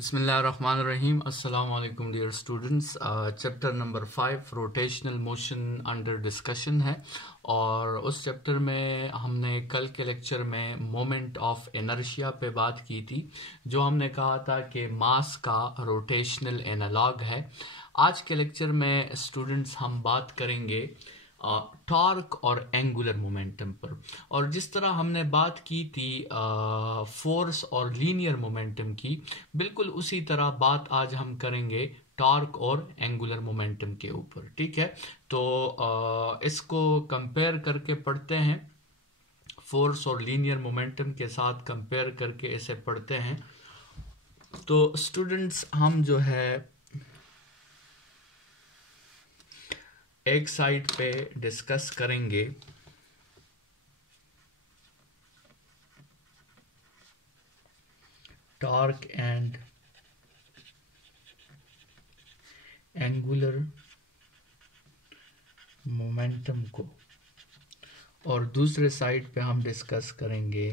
बिस्मिल्लाहिर्रहमानिर्रहीम। अस्सलाम वालेकुम dear students. Chapter number 5 rotational motion under discussion है और उस चैप्टर में हमने कल के लेक्चर में मोमेंट ऑफ इनर्शिया पे बात की थी, जो हमने कहा था कि मास का रोटेशनल एनालॉग है। आज के लेक्चर में स्टूडेंट्स हम बात करेंगे टॉर्क और एंगुलर मोमेंटम पर, और जिस तरह हमने बात की थी फोर्स और लीनियर मोमेंटम की, बिल्कुल उसी तरह बात आज हम करेंगे टॉर्क और एंगुलर मोमेंटम के ऊपर। ठीक है, तो इसको कंपेयर करके पढ़ते हैं, फोर्स और लीनियर मोमेंटम के साथ कंपेयर करके इसे पढ़ते हैं। तो स्टूडेंट्स हम जो है एक साइड पे डिस्कस करेंगे टॉर्क एंड एंगुलर मोमेंटम को, और दूसरे साइड पे हम डिस्कस करेंगे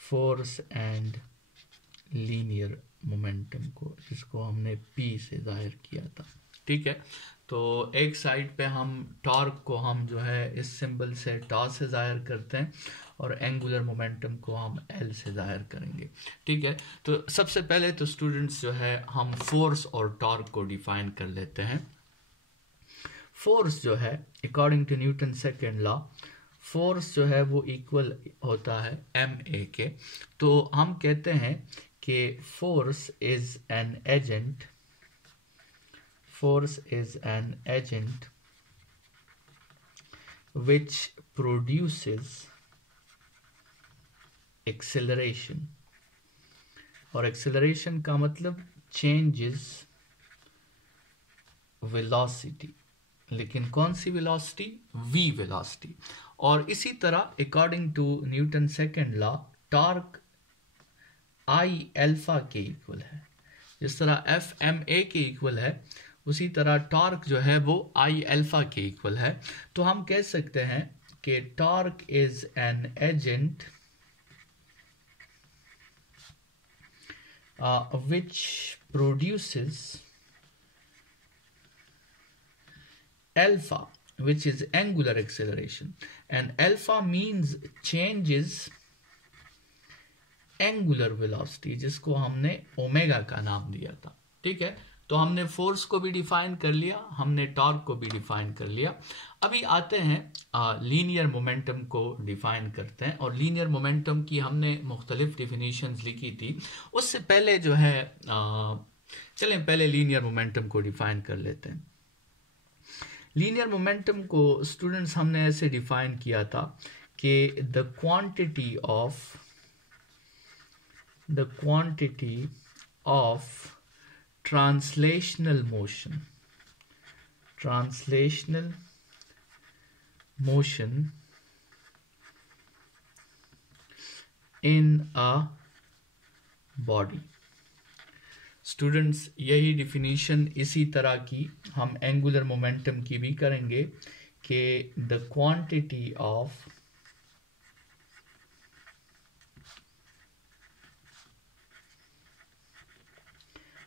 फोर्स एंड लीनियर मोमेंटम को, जिसको हमने P से जाहिर किया था। ठीक है, तो एक साइड पे हम टॉर्क को हम जो है इस सिंबल से टॉ से जाहिर करते हैं और एंगुलर मोमेंटम को हम L से जाहिर करेंगे। ठीक है, तो सबसे पहले तो स्टूडेंट्स जो है हम फोर्स और टॉर्क को डिफाइन कर लेते हैं। फोर्स जो है according to Newton second law, force जो है वो इक्वल होता है ma के। तो हम कहते हैं कि force is an agent, force is an agent which produces acceleration, और acceleration का मतलब changes velocity, लेकिन कौन सी velocity? v velocity। और इसी तरह according to Newton second law, torque I alpha के इक्वल है। जिस तरह F ma के इक्वल है, उसी तरह टॉर्क जो है वो I अल्फा के इक्वल है। तो हम कह सकते हैं कि torque is an agent which produces alpha, which is angular acceleration, and alpha means changes angular velocity, जिसको हमने ओमेगा का नाम दिया था। ठीक है, तो हमने फोर्स को भी डिफाइन कर लिया, हमने टॉर्क को भी डिफाइन कर लिया। अभी आते हैं लीनियर मोमेंटम को डिफाइन करते हैं, और लीनियर मोमेंटम की हमने मुख्तलिफ डिफिनीशंस लिखी थी। उससे पहले जो है चलें पहले लीनियर मोमेंटम को डिफाइन कर लेते हैं। लीनियर मोमेंटम को स्टूडेंट्स हमने ऐसे डिफाइन किया था कि the quantity of translational motion in a body। Students यही डिफिनीशन इसी तरह की हम एंगुलर मोमेंटम की भी करेंगे कि the quantity of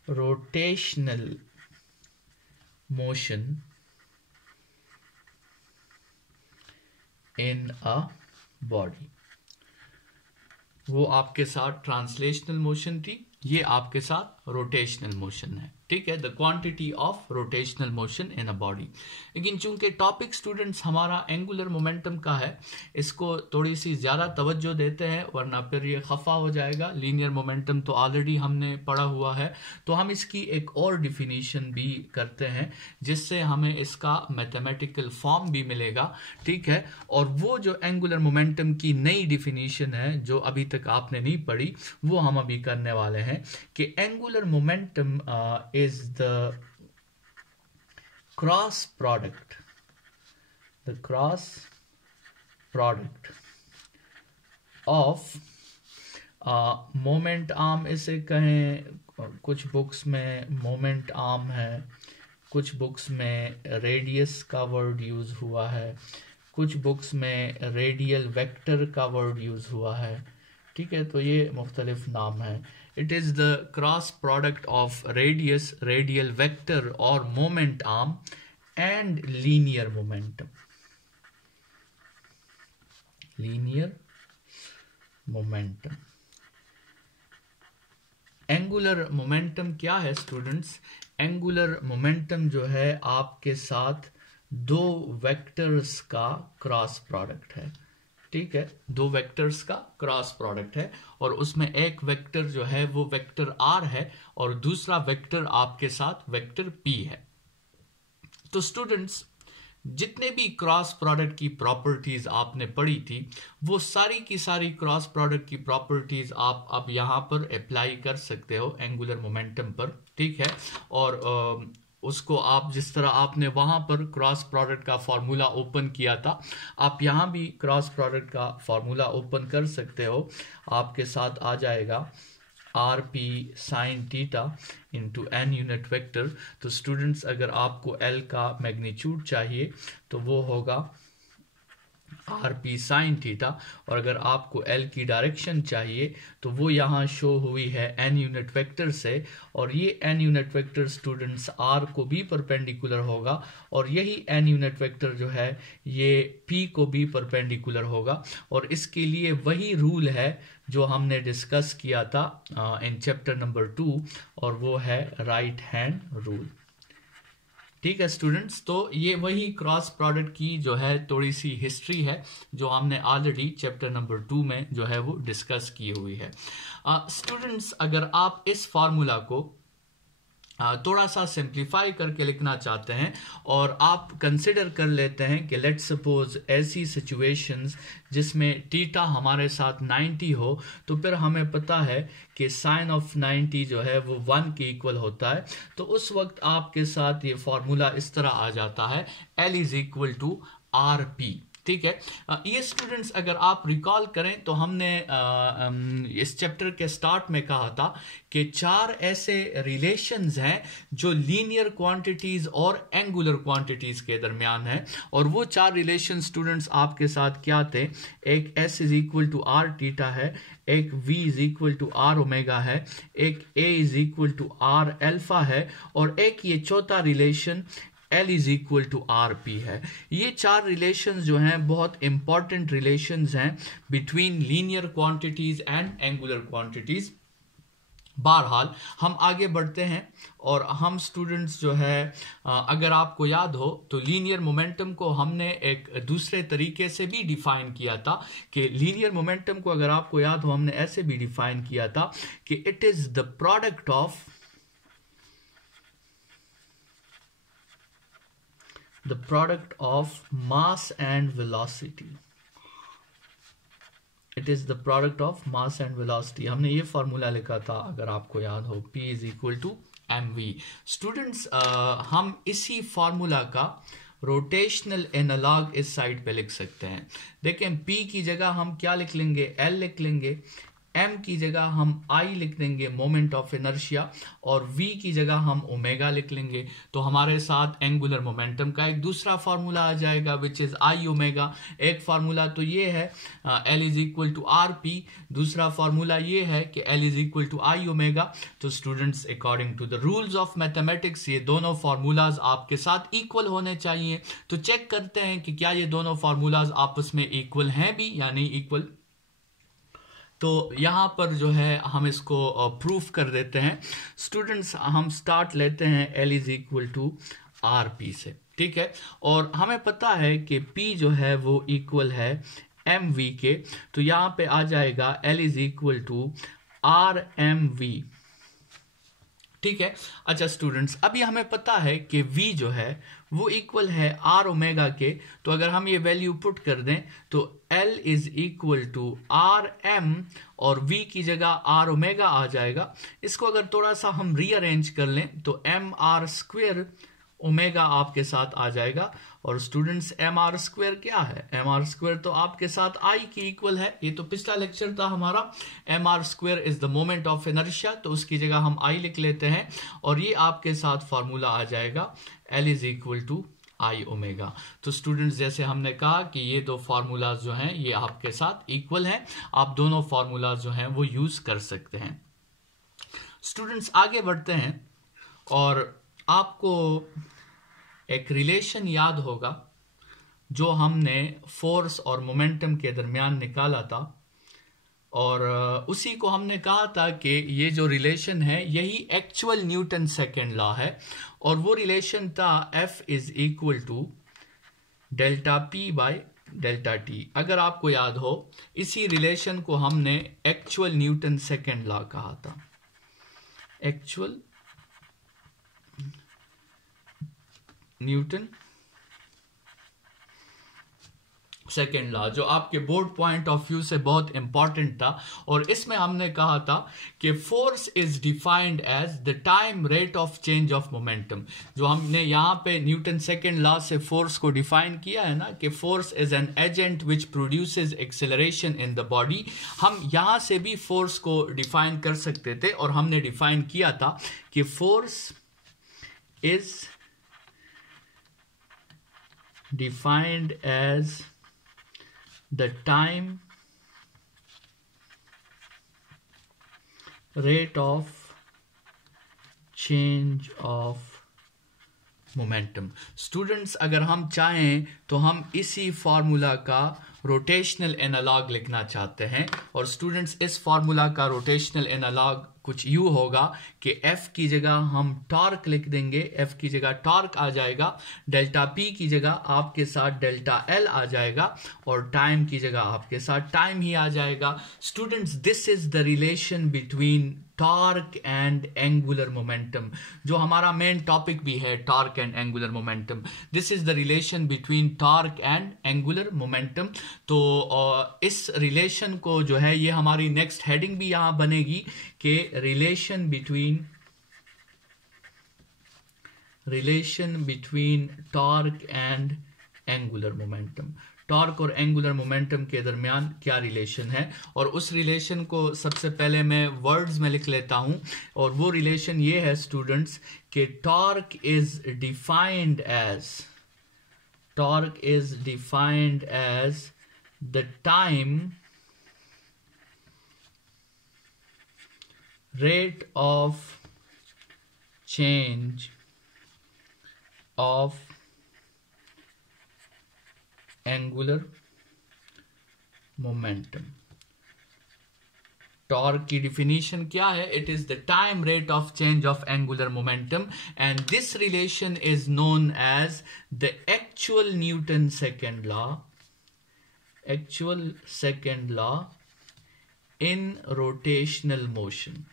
rotational motion in a body। वो आपके साथ ट्रांसलेशनल मोशन थी, ये आपके साथ रोटेशनल मोशन है। ठीक है, the quantity of rotational motion in a body. लेकिन चूंकि टॉपिक स्टूडेंट्स हमारा एंगुलर मोमेंटम का है, इसको थोड़ी सी ज़्यादा तवज्जो देते हैं, वरना फिर ये खफा हो जाएगा। लीनियर मोमेंटम तो ऑलरेडी हमने पढ़ा हुआ है, तो हम इसकी एक और डिफिनीशन भी करते हैं, जिससे हमें इसका मैथमेटिकल फॉर्म भी मिलेगा। ठीक है, और वो जो एंगुलर मोमेंटम की नई डिफिनीशन है, जो अभी तक आपने नहीं पढ़ी, वो हम अभी करने वाले हैं कि angular momentum is the cross product of moment arm इसे कहें, कुछ बुक्स में मोमेंट आर्म है, कुछ बुक्स में रेडियस का वर्ड यूज हुआ है, कुछ बुक्स में रेडियल वेक्टर का वर्ड यूज हुआ है। ठीक है, तो ये मुख्तलिफ नाम हैं। It is the cross product of radius, radial vector और moment arm and linear momentum. Linear momentum. Angular momentum क्या है स्टूडेंट्स? एंगुलर मोमेंटम जो है आपके साथ दो वेक्टर्स का क्रॉस प्रोडक्ट है। ठीक है, दो वेक्टर्स का क्रॉस प्रोडक्ट है और उसमें एक वेक्टर जो है वो वेक्टर r है और दूसरा वेक्टर आपके साथ वेक्टर p है। तो स्टूडेंट्स जितने भी क्रॉस प्रोडक्ट की प्रॉपर्टीज आपने पढ़ी थी वो सारी की सारी क्रॉस प्रोडक्ट की प्रॉपर्टीज आप अब यहां पर अप्लाई कर सकते हो एंगुलर मोमेंटम पर। ठीक है, और उसको आप जिस तरह आपने वहां पर क्रॉस प्रोडक्ट का फॉर्मूला ओपन किया था, आप यहां भी क्रॉस प्रोडक्ट का फॉर्मूला ओपन कर सकते हो। आपके साथ आ जाएगा R P sine theta into N unit vector. तो स्टूडेंट्स अगर आपको एल का मैग्नीट्यूड चाहिए तो वो होगा आर पी साइन थीटा, और अगर आपको एल की डायरेक्शन चाहिए तो वो यहाँ शो हुई है एन यूनिट वेक्टर से, और ये N unit vector students R को भी परपेंडिकुलर होगा और यही एन यूनिट वेक्टर जो है ये पी को भी परपेंडिकुलर होगा। और इसके लिए वही रूल है जो हमने डिस्कस किया था इन चैप्टर नंबर 2, और वो है राइट हैंड रूल। ठीक है स्टूडेंट्स, तो ये वही क्रॉस प्रोडक्ट की जो है थोड़ी सी हिस्ट्री है जो हमने ऑलरेडी चैप्टर नंबर 2 में जो है वो डिस्कस की हुई है। स्टूडेंट्स अगर आप इस फॉर्मूला को थोड़ा सा सिंप्लीफाई करके लिखना चाहते हैं और आप कंसिडर कर लेते हैं कि लेट्स सपोज ऐसी सिचुएशंस जिसमें थीटा हमारे साथ 90 हो, तो फिर हमें पता है कि साइन ऑफ 90 जो है वो 1 के इक्वल होता है। तो उस वक्त आपके साथ ये फॉर्मूला इस तरह आ जाता है, L is equal to R P. ठीक है, ये स्टूडेंट्स अगर आप रिकॉल करें तो हमने इस चैप्टर के स्टार्ट में कहा था कि 4 ऐसे रिलेशंस हैं जो लीनियर क्वांटिटीज और एंगुलर क्वांटिटीज के दरमियान है, और वो 4 रिलेशन स्टूडेंट्स आपके साथ क्या थे? एक S is equal to R theta है, एक V is equal to R omega है, एक A is equal to R alpha है, और एक ये चौथा relation L is equal to R P है। ये 4 रिलेशंस जो हैं बहुत इंपॉर्टेंट रिलेशंस हैं between linear quantities and angular quantities. बहरहाल हम आगे बढ़ते हैं और हम स्टूडेंट्स जो है अगर आपको याद हो तो लीनियर मोमेंटम को हमने एक दूसरे तरीके से भी डिफाइन किया था कि लीनियर मोमेंटम को अगर आपको याद हो हमने ऐसे भी डिफाइन किया था कि it is the product of the product of mass and velocity. It is the product of mass and velocity. हमने ये फॉर्मूला लिखा था अगर आपको याद हो, P is equal to mv। Students हम इसी फॉर्मूला का रोटेशनल एनालॉग इस साइड पे लिख सकते हैं। देखें P की जगह हम क्या लिख लेंगे? L लिख लेंगे, M की जगह हम I लिख देंगे मोमेंट ऑफ इनर्शिया, और V की जगह हम ओमेगा लिख लेंगे। तो हमारे साथ एंगुलर मोमेंटम का एक दूसरा फार्मूला आ जाएगा विच इज I ओमेगा। एक फार्मूला तो ये है L is equal to R P, दूसरा फार्मूला ये है कि L is equal to I omega. तो students according to the rules of mathematics ये दोनों फार्मूलाज आपके साथ इक्वल होने चाहिए। तो चेक करते हैं कि क्या ये दोनों फार्मूलाज आपस में इक्वल हैं भी या नहीं इक्वल। तो यहाँ पर जो है हम इसको प्रूफ कर देते हैं। स्टूडेंट्स हम स्टार्ट लेते हैं L is equal to R P से। ठीक है, और हमें पता है कि P जो है वो इक्वल है एम वी के। तो यहाँ पे आ जाएगा L is equal to R M V. ठीक है, अच्छा स्टूडेंट्स अभी हमें पता है कि V जो है वो इक्वल है आर ओमेगा के। तो अगर हम ये वैल्यू पुट कर दें तो L is equal to R M और V की जगह आर ओमेगा आ जाएगा। इसको अगर थोड़ा सा हम रीअरेंज कर लें तो एम आर स्क्वेयर ओमेगा आपके साथ आ जाएगा। और स्टूडेंट्स एम आर स्क्वेयर क्या है? एम आर स्क्वेयर तो आपके साथ आई की इक्वल है। ये तो पिछला लेक्चर था हमारा, M R square is the moment of inertia, तो उसकी जगह हम आई लिख लेते हैं और ये आपके साथ फॉर्मूला आ जाएगा L is equal to I omega. तो स्टूडेंट्स जैसे हमने कहा कि ये दो फार्मूलाज जो हैं ये आपके साथ इक्वल हैं, आप दोनों फार्मूलाज जो हैं वो यूज कर सकते हैं। स्टूडेंट्स आगे बढ़ते हैं और आपको एक रिलेशन याद होगा जो हमने फोर्स और मोमेंटम के दरमियान निकाला था, और उसी को हमने कहा था कि ये जो रिलेशन है यही एक्चुअल न्यूटन सेकेंड लॉ है, और वो रिलेशन था F is equal to delta P by delta T। अगर आपको याद हो, इसी रिलेशन को हमने एक्चुअल न्यूटन सेकेंड लॉ कहा था, एक्चुअल न्यूटन सेकेंड लॉ, जो आपके बोर्ड पॉइंट ऑफ व्यू से बहुत इंपॉर्टेंट था। और इसमें हमने कहा था कि force is defined as the time rate of change of momentum. जो हमने यहां पे न्यूटन सेकेंड लॉ से फोर्स को डिफाइन किया है ना, कि force is an agent which produces acceleration in the body. हम यहां से भी फोर्स को डिफाइन कर सकते थे, और हमने डिफाइन किया था कि force is defined as the time rate of change of momentum। Students, अगर हम चाहें तो हम इसी फार्मूला का रोटेशनल एनालॉग लिखना चाहते हैं, और स्टूडेंट्स इस फार्मूला का रोटेशनल एनालॉग कुछ यूं होगा कि F की जगह हम टॉर्क लिख देंगे, F की जगह टॉर्क आ जाएगा, डेल्टा P की जगह आपके साथ डेल्टा L आ जाएगा, और टाइम की जगह आपके साथ टाइम ही आ जाएगा। Students, this is the relation between torque and angular momentum, जो हमारा मेन टॉपिक भी है, torque and angular momentum. This is the relation between torque and angular momentum. तो इस रिलेशन को जो है, ये हमारी नेक्स्ट हेडिंग भी यहां बनेगी कि relation between torque and angular momentum. Torque और एंगुलर मोमेंटम के दरमियान क्या रिलेशन है, और उस रिलेशन को सबसे पहले मैं वर्ड्स में लिख लेता हूं। और वो रिलेशन ये है स्टूडेंट्स कि torque is defined as the time rate of change of angular momentum। Torque की डिफिनीशन क्या है? It is the time rate of change of angular momentum, and this relation is known as the actual Newton second law in rotational motion.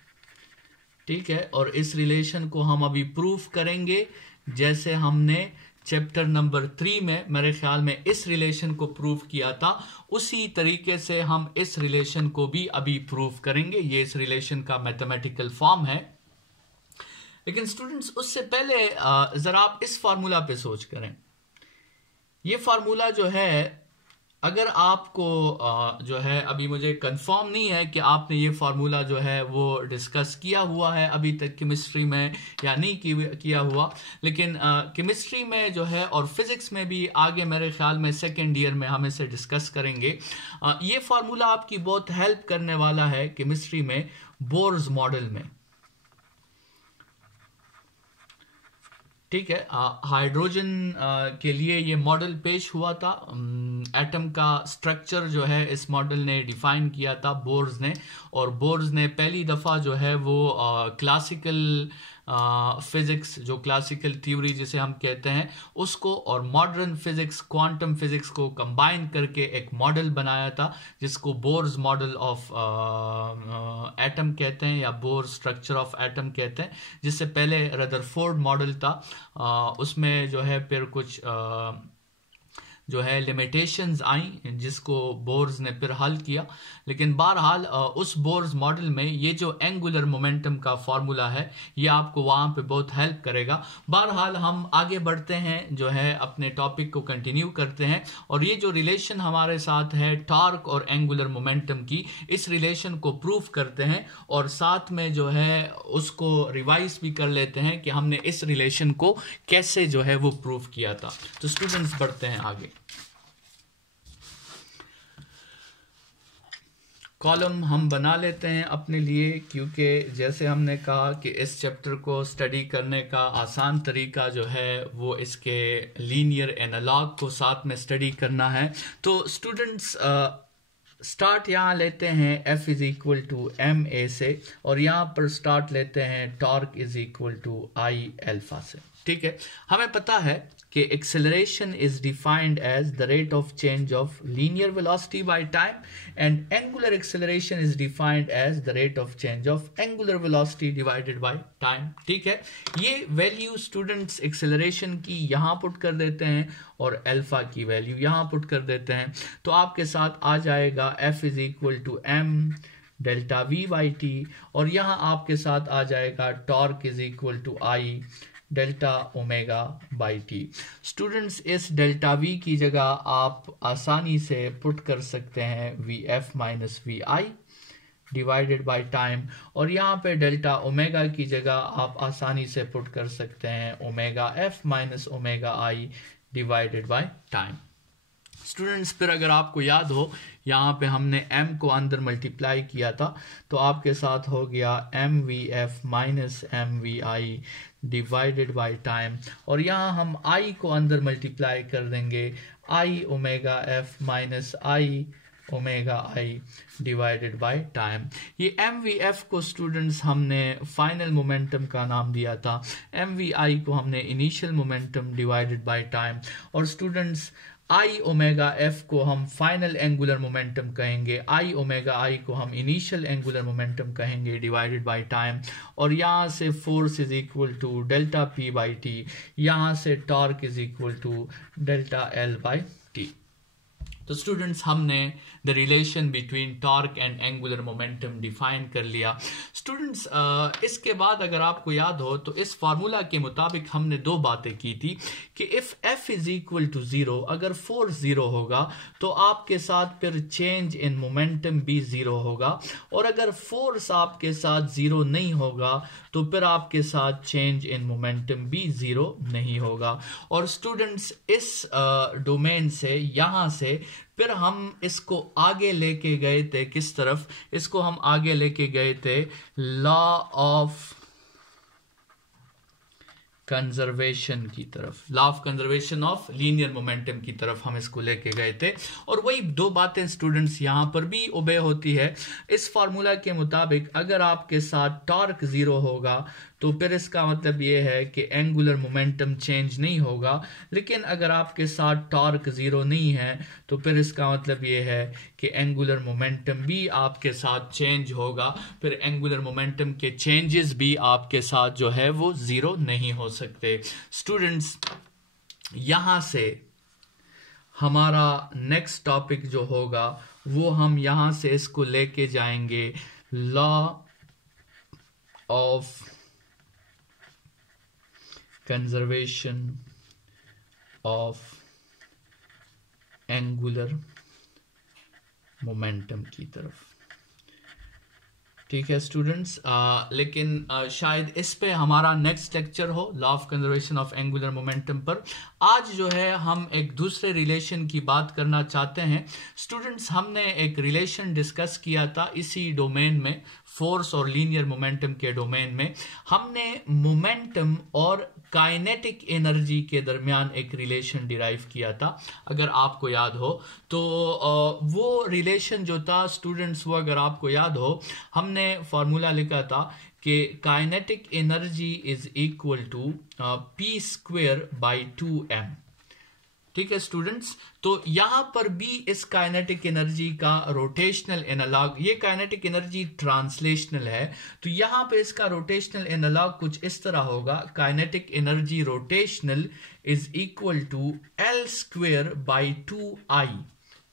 ठीक है, और इस relation को हम अभी प्रूफ करेंगे, जैसे हमने चैप्टर नंबर 3 में मेरे ख्याल में इस रिलेशन को प्रूफ किया था, उसी तरीके से हम इस रिलेशन को भी अभी प्रूफ करेंगे। ये इस रिलेशन का मैथमेटिकल फॉर्म है। लेकिन स्टूडेंट्स, उससे पहले जरा आप इस फार्मूला पे सोच करें। ये फार्मूला जो है, अगर आपको जो है, अभी मुझे कंफर्म नहीं है कि आपने ये फार्मूला जो है वो डिस्कस किया हुआ है अभी तक केमिस्ट्री में या नहीं किया हुआ, लेकिन केमिस्ट्री में जो है और फिजिक्स में भी आगे मेरे ख्याल में सेकेंड ईयर में हम इसे डिस्कस करेंगे। ये फार्मूला आपकी बहुत हेल्प करने वाला है केमिस्ट्री में, बोर्स मॉडल में। ठीक है, हाइड्रोजन के लिए ये मॉडल पेश हुआ था। एटम का स्ट्रक्चर जो है इस मॉडल ने डिफाइन किया था बोर्स ने, और बोर्स ने पहली दफा जो है वो क्लासिकल फिजिक्स, जो क्लासिकल थ्योरी जिसे हम कहते हैं उसको, और मॉडर्न फिजिक्स, क्वांटम फिजिक्स को कंबाइन करके एक मॉडल बनाया था, जिसको बोर्स मॉडल ऑफ एटम कहते हैं या बोर्स स्ट्रक्चर ऑफ एटम कहते हैं। जिससे पहले रदरफोर्ड मॉडल था, उसमें जो है फिर कुछ जो है लिमिटेशंस आई, जिसको बोर्स ने फिर हल किया। लेकिन बहरहाल उस बोर्स मॉडल में ये जो एंगुलर मोमेंटम का फॉर्मूला है ये आपको वहां पे बहुत हेल्प करेगा। बहरहाल हम आगे बढ़ते हैं, जो है अपने टॉपिक को कंटिन्यू करते हैं, और ये जो रिलेशन हमारे साथ है टॉर्क और एंगुलर मोमेंटम की, इस रिलेशन को प्रूफ करते हैं, और साथ में जो है उसको रिवाइज भी कर लेते हैं कि हमने इस रिलेशन को कैसे जो है वो प्रूफ किया था। तो स्टूडेंट्स, बढ़ते हैं आगे। कॉलम हम बना लेते हैं अपने लिए, क्योंकि जैसे हमने कहा कि इस चैप्टर को स्टडी करने का आसान तरीका जो है वो इसके लीनियर एनालॉग को साथ में स्टडी करना है। तो स्टूडेंट्स स्टार्ट यहाँ लेते हैं F is equal to M A से, और यहाँ पर स्टार्ट लेते हैं torque is equal to I alpha से। ठीक है, हमें पता है कि acceleration is defined as the rate of change of linear velocity by time, and angular acceleration is defined as the rate of change of angular velocity divided by time. ठीक है, ये वैल्यू स्टूडेंट्स एक्सेलरेशन की यहाँ put कर देते हैं और alpha की वैल्यू यहाँ पुट कर देते हैं, तो आपके साथ आ जाएगा F is equal to M delta V by T, और यहाँ आपके साथ आ जाएगा torque is equal to I delta omega by T. Students इस डेल्टा वी की जगह आप आसानी से पुट कर सकते हैं V F minus V I divided by time, और यहाँ पे डेल्टा ओमेगा की जगह आप आसानी से पुट कर सकते हैं omega F minus omega I divided by time. Students फिर अगर आपको याद हो, यहाँ पे हमने m को अंदर मल्टीप्लाई किया था, तो आपके साथ हो गया M V F minus M V I divided by time, और यहाँ हम i को अंदर मल्टीप्लाई कर देंगे I omega F minus I omega I divided by time. ये एम वी एफ को स्टूडेंट्स हमने फाइनल मोमेंटम का नाम दिया था, एम वी आई को हमने initial momentum divided by time, और स्टूडेंट्स आई ओमेगा एफ को हम फाइनल एंगुलर मोमेंटम कहेंगे, आई ओमेगा आई को हम इनिशियल एंगुलर मोमेंटम कहेंगे डिवाइडेड बाय टाइम, और यहाँ से force is equal to delta P by T, यहाँ से torque is equal to delta L by T. तो स्टूडेंट्स हमने the relation between torque and angular momentum define कर लिया। स्टूडेंट्स इसके बाद अगर आपको याद हो तो इस फार्मूला के मुताबिक हमने दो बातें की थी कि if f is equal to 0, अगर फोर्स 0 होगा तो आपके साथ फिर चेंज इन मोमेंटम भी 0 होगा, और अगर फोर्स आपके साथ 0 नहीं होगा तो फिर आपके साथ चेंज इन मोमेंटम भी 0 नहीं होगा। और स्टूडेंट्स इस डोमेन से यहाँ से फिर हम इसको आगे लेके गए थे, किस तरफ? इसको हम आगे लेके गए थे लॉ ऑफ कंजर्वेशन की तरफ, law of conservation of linear momentum की तरफ हम इसको लेके गए थे, और वही दो बातें स्टूडेंट्स यहां पर भी ओबे होती है। इस फार्मूला के मुताबिक अगर आपके साथ टॉर्क 0 होगा तो फिर इसका मतलब ये है कि एंगुलर मोमेंटम चेंज नहीं होगा, लेकिन अगर आपके साथ टॉर्क 0 नहीं है तो फिर इसका मतलब ये है कि एंगुलर मोमेंटम भी आपके साथ चेंज होगा, फिर एंगुलर मोमेंटम के चेंजेस भी आपके साथ जो है वो 0 नहीं हो सकते। स्टूडेंट्स यहां से हमारा नेक्स्ट टॉपिक जो होगा वो हम यहां से इसको लेके जाएंगे law of conservation of angular momentum की तरफ। ठीक है स्टूडेंट्स, लेकिन शायद इस पे हमारा नेक्स्ट लेक्चर हो law of conservation of angular momentum पर। आज जो है हम एक दूसरे रिलेशन की बात करना चाहते हैं। स्टूडेंट्स हमने एक रिलेशन डिस्कस किया था इसी डोमेन में, फोर्स और लीनियर मोमेंटम के डोमेन में। हमने मोमेंटम और काइनेटिक एनर्जी के दरमियान एक रिलेशन डिराइव किया था, अगर आपको याद हो तो वो रिलेशन जो था स्टूडेंट्स, वो अगर आपको याद हो हमने फॉर्मूला लिखा था कि kinetic energy is equal to P square by 2m। ठीक है स्टूडेंट्स, तो यहां पर भी इस काइनेटिक एनर्जी का रोटेशनल एनालॉग, ये काइनेटिक एनर्जी ट्रांसलेशनल है, तो यहां पे इसका रोटेशनल एनालॉग कुछ इस तरह होगा, kinetic energy rotational is equal to L square by 2I।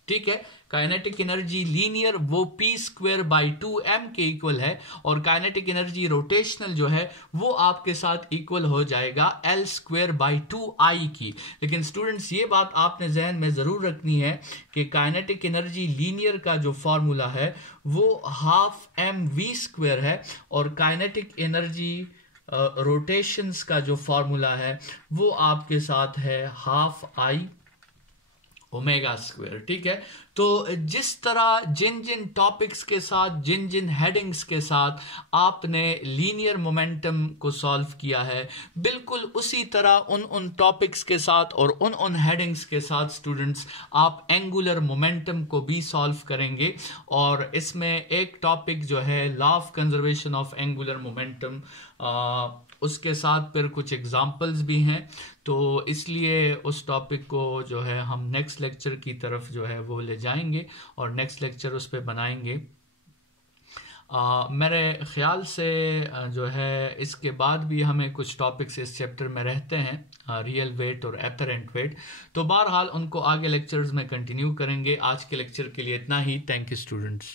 ठीक है, काइनेटिक एनर्जी लीनियर वो p स्क्वेयर बाई 2m के इक्वल है, और काइनेटिक एनर्जी रोटेशनल जो है वो आपके साथ इक्वल हो जाएगा L स्क्वेयर बाई 2I की। लेकिन स्टूडेंट्स ये बात आपने जहन में जरूर रखनी है कि काइनेटिक एनर्जी लीनियर का जो फॉर्मूला है वो हाफ mv स्क्वेयर है, और काइनेटिक एनर्जी रोटेशंस का जो फॉर्मूला है वो आपके साथ है हाफ I ओमेगा स्क्वायर। ठीक है, तो जिस तरह जिन जिन टॉपिक्स के साथ, जिन जिन हेडिंग्स के साथ आपने लीनियर मोमेंटम को सॉल्व किया है, बिल्कुल उसी तरह उन टॉपिक्स के साथ और उन हेडिंग्स के साथ स्टूडेंट्स आप एंगुलर मोमेंटम को भी सॉल्व करेंगे। और इसमें एक टॉपिक जो है law of conservation of angular momentum, उसके साथ फिर कुछ एग्जाम्पल्स भी हैं, तो इसलिए उस टॉपिक को जो है हम नेक्स्ट लेक्चर की तरफ जो है वो ले जाएंगे और नेक्स्ट लेक्चर उस पर बनाएंगे। मेरे ख्याल से जो है इसके बाद भी हमें कुछ टॉपिक्स इस चैप्टर में रहते हैं, रियल वेट और एपरेंट वेट, तो बहरहाल उनको आगे लेक्चर्स में कंटिन्यू करेंगे। आज के लेक्चर के लिए इतना ही। Thank you students.